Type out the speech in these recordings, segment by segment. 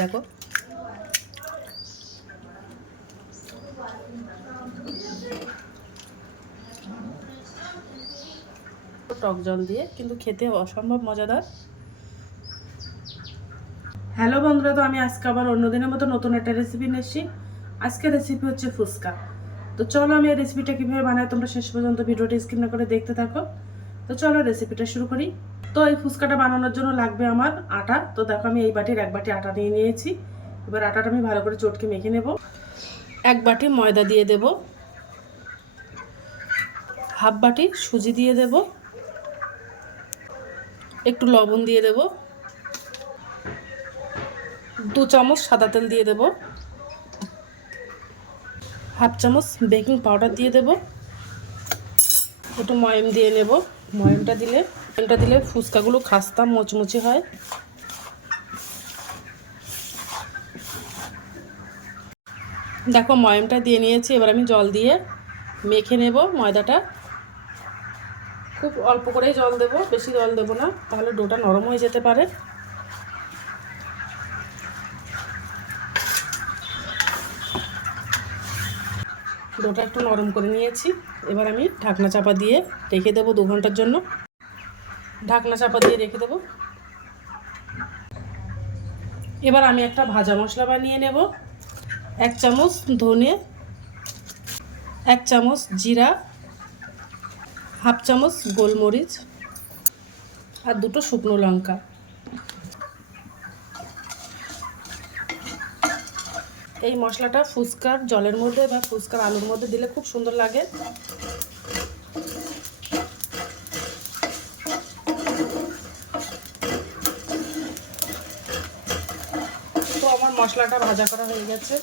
দেখো। টক জল দিয়ে, কিন্তু খেতে অসম্ভব মজাদার। হ্যালো বন্ধুরা, তো আমি আজকে আবার অন্যদিনের মতো নতুন একটা রেসিপি নিয়ে এসেছি। আজকে রেসিপি হচ্ছে ফুচকা। তো চলো আমি এই রেসিপিটা কীভাবে বানাই, তোমরা শেষ পর্যন্ত ভিডিওটি স্ক্রিনে করে দেখতে থাকো। তো চলো রেসিপিটা শুরু করি। তো এই ফুচকাটা বানানোর জন্য লাগবে আমার আটা। তো দেখো আমি এই বাটির এক বাটি আটা নিয়ে নিয়েছি। এবার আটাটা আমি ভালো করে চটকে মেখে নেব। এক বাটি ময়দা দিয়ে দেব। হাফ বাটি সুজি দিয়ে দেব। একটু লবণ দিয়ে দেব। দু চামচ সাদা তেল দিয়ে দেব। হাফ চামচ বেকিং পাউডার দিয়ে দেব। একটু ময়ম দিয়ে নেব। ময়মটা দিলে ময়মটা দিলে ফুচকাগুলো খাস্তা মুচমুচে হয়। দেখো ময়মটা দিয়ে নিয়েছি, এবার আমি জল দিয়ে মেখে নেব ময়দাটা। খুব অল্প করেই জল দেব, বেশি জল দেব না, তাহলে ডোটা নরম হয়ে যেতে পারে। ডোটা একটু নরম করে নিয়েছি, এবার আমি ঢাকনা চাপা দিয়ে রেখে দেবো দু ঘণ্টার জন্য। ঢাকনা চাপা দিয়ে রেখে দেবো। এবার আমি একটা ভাজা মশলা বানিয়ে নেব। এক চামচ ধনে, এক চামচ জিরা, হাফ চামচ গোলমরিচ আর দুটো শুকনো লঙ্কা। এই মশলাটা ফুচকার জলের মধ্যে বা ফুচকার আলুর মধ্যে দিলে খুব সুন্দর লাগে। আমার মশলাটা ভাজা করা হয়ে গেছে।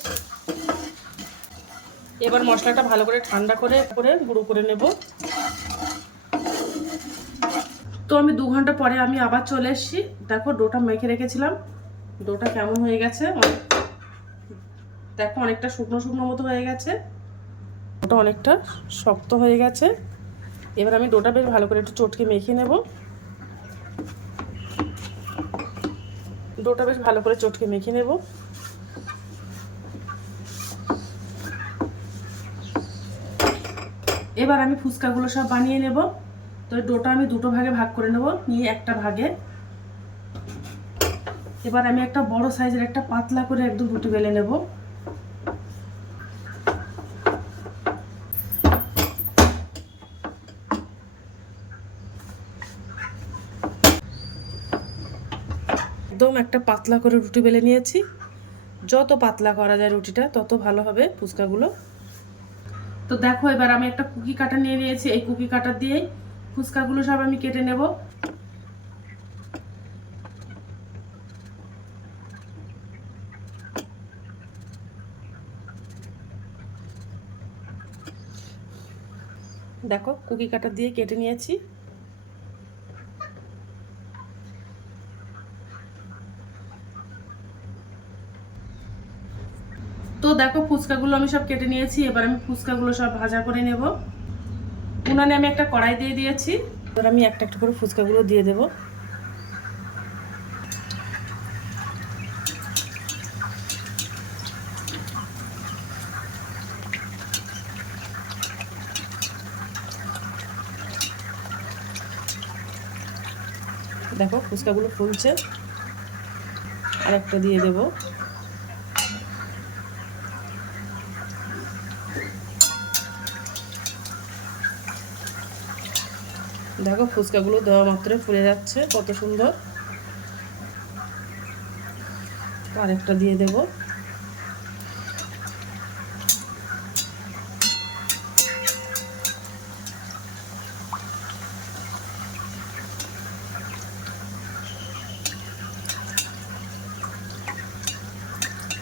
এবার মশলাটা ভালো করে ঠান্ডা করে করে গুঁড়ো করে নেব। তো আমি দু ঘণ্টা পরে আমি আবার চলে এসেছি। দেখো ডোটা মেখে রেখেছিলাম। ডোটা কেমন হয়ে গেছে? দেখো অনেকটা শুকনো শুকনো মতো হয়ে গেছে। ওটা অনেকটা শক্ত হয়ে গেছে। এবার আমি ডোটা বেশ ভালো করে একটু চটকে মেখে নেব। ডোটা বেশ ভালো করে চটকে মেখে নেব। এবার আমি ফুচকাগুলো সব বানিয়ে নেব। তো ডোটা আমি দুটো ভাগে ভাগ করে নেব, নিয়ে একটা ভাগে। এবার আমি একটা বড় সাইজের একটা পাতলা করে একদম রুটি বেলে নেব। একদম একটা পাতলা করে রুটি বেলে নিয়েছি। যত পাতলা করা যায় রুটিটা, তত ভালো হবে ফুচকাগুলো। তো দেখো, এবার আমি একটা কুকি কাটা নিয়ে নিয়েছি। এই কুকি কাটার দিয়েই ফুচকাগুলো সব আমি কেটে নেব। দেখো, কুকি কাটার দিয়ে কেটে নিয়েছি। তো দেখো ফুচকাগুলো আমি সব কেটে নিয়েছি, এবার আমি ফুচকাগুলো সব ভাজা করে নেব। উনানে আমি একটা কড়াই দিয়ে দিয়েছি, এবার আমি একটা একটা করে ফুচকাগুলো দিয়ে দেব। দেখো ফুচকাগুলো ফুলছে আর একটা দিয়ে দেবো। দেখো ফুচকাগুলো দেওয়া মাত্রই ফুলে যাচ্ছে, কত সুন্দর। আরেকটা দিয়ে দেব।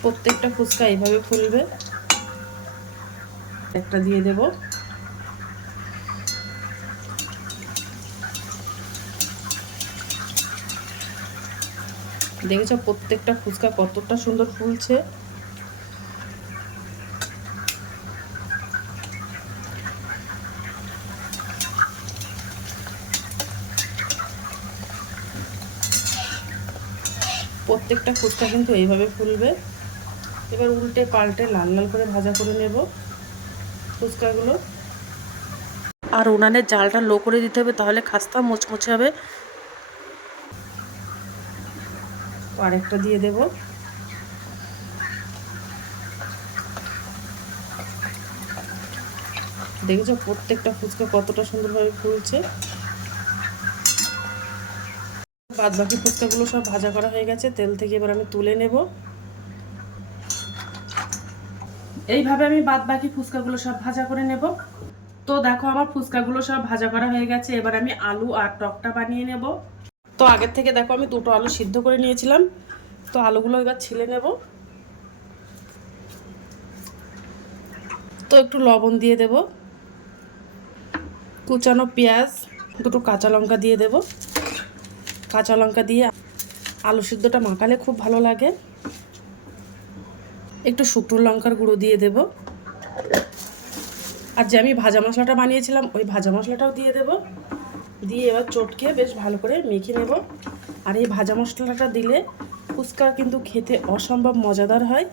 প্রত্যেকটা ফুচকা এইভাবে ফুলবে। একটা দিয়ে দেবো। দেখেছ প্রত্যেকটা ফুচকা কতটা সুন্দর ফুলছে? প্রত্যেকটা ফুচকা কিন্তু এইভাবে ফুলবে। এবার উল্টে পাল্টে লাল লাল করে ভাজা করে নেব ফুচকাগুলো। আর উনানের জালটা লো করে দিতে হবে, তাহলে খাস্তা মুচমুচে হবে। আরেকটা দিয়ে দেব। দেখেছ প্রত্যেকটা ফুচকা কতটা সুন্দরভাবে ফুলছে? বাদ বাকি ফুচকাগুলো সব ভাজা করা হয়ে গেছে, তেল থেকে এবার আমি তুলে নেব। এইভাবে আমি বাদ বাকি ফুচকাগুলো সব ভাজা করে নেব। তো দেখো আমার ফুচকাগুলো সব ভাজা করা হয়ে গেছে, এবার আমি আলু আর টকটা বানিয়ে নেব। তো আগের থেকে দেখো আমি দুটো আলু সিদ্ধ করে নিয়েছিলাম। তো আলুগুলো এবার ছিলে নেব। তো একটু লবণ দিয়ে দেব। কুচানো পেঁয়াজ, দুটো কাঁচা লঙ্কা দিয়ে দেব। কাঁচা লঙ্কা দিয়ে আলু সিদ্ধটা মাখালে খুব ভালো লাগে। একটু শুকনো লঙ্কার গুঁড়ো দিয়ে দেব। আর যে আমি ভাজা মশলাটা বানিয়েছিলাম, ওই ভাজা মশলাটাও দিয়ে দেব। দিয়ে এবার চটকে বেশ ভালো করে মেখে নেব। আর এই ভাজা মশলাটা দিলে ফুচকা কিন্তু খেতে অসম্ভব মজাদার হয়।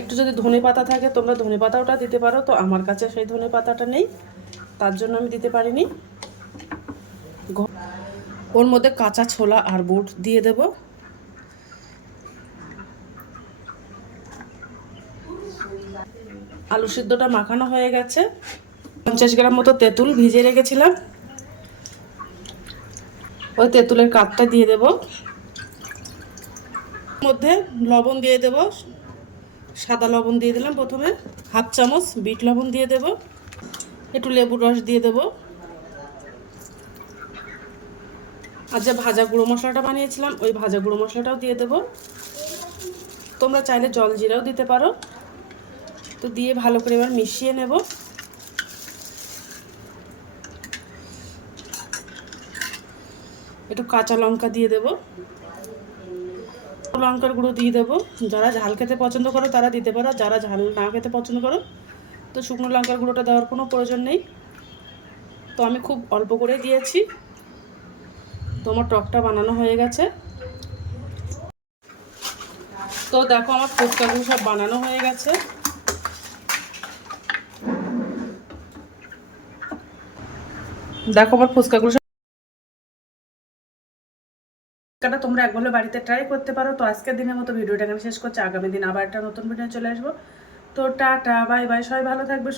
একটু যদি ধনে পাতা থাকে, তোমরা ধনে পাতাওটা দিতে পারো। তো আমার কাছে সেই ধনে পাতাটা নেই, তার জন্য আমি দিতে পারিনি। ওর মধ্যে কাঁচা ছোলা আর বুট দিয়ে দেব। আলু সিদ্ধটা মাখানো হয়ে গেছে। পঞ্চাশ গ্রাম মতো তেঁতুল ভিজিয়ে রেখেছিলাম। ওই তেঁতুলের কাপটা দিয়ে দেব। মধ্যে লবণ দিয়ে দেব। সাদা লবণ দিয়ে দিলাম প্রথমে। হাফ চামচ বিট লবণ দিয়ে দেব। একটু লেবুর রস দিয়ে দেব। আর যে ভাজা গুঁড়ো মশলাটা বানিয়েছিলাম, ওই ভাজা গুঁড়ো মশলাটাও দিয়ে দেব। তোমরা চাইলে জল জিরাও দিতে পারো। তো দিয়ে ভালো করে এবার মিশিয়ে নেব। একটু কাঁচা লঙ্কা দিয়ে দেব। লঙ্কার গুঁড়ো দিয়ে দেবো। যারা ঝাল খেতে পছন্দ করো, তারা দিতে পারো। যারা ঝাল না খেতে পছন্দ করো, তো শুকনো লঙ্কার গুঁড়োটা দেওয়ার কোনো প্রয়োজন নেই। তো আমি খুব অল্প করে দিয়েছি। তো আমার টকটা বানানো হয়ে গেছে। তো দেখো আমার ফুচকাগুলো সব বানানো হয়ে গেছে। দেখো আমার ফুচকাগুলো ফুচকাটা তোমরা একবার বাড়িতে ট্রাই করতে পারো। তো আজকের দিনের মতো ভিডিওটা এখানে শেষ করছি। আগামী দিন আবার একটা নতুন ভিডিও চলে আসব। তো টাটা বাই বাই সবাই ভালো থাকবে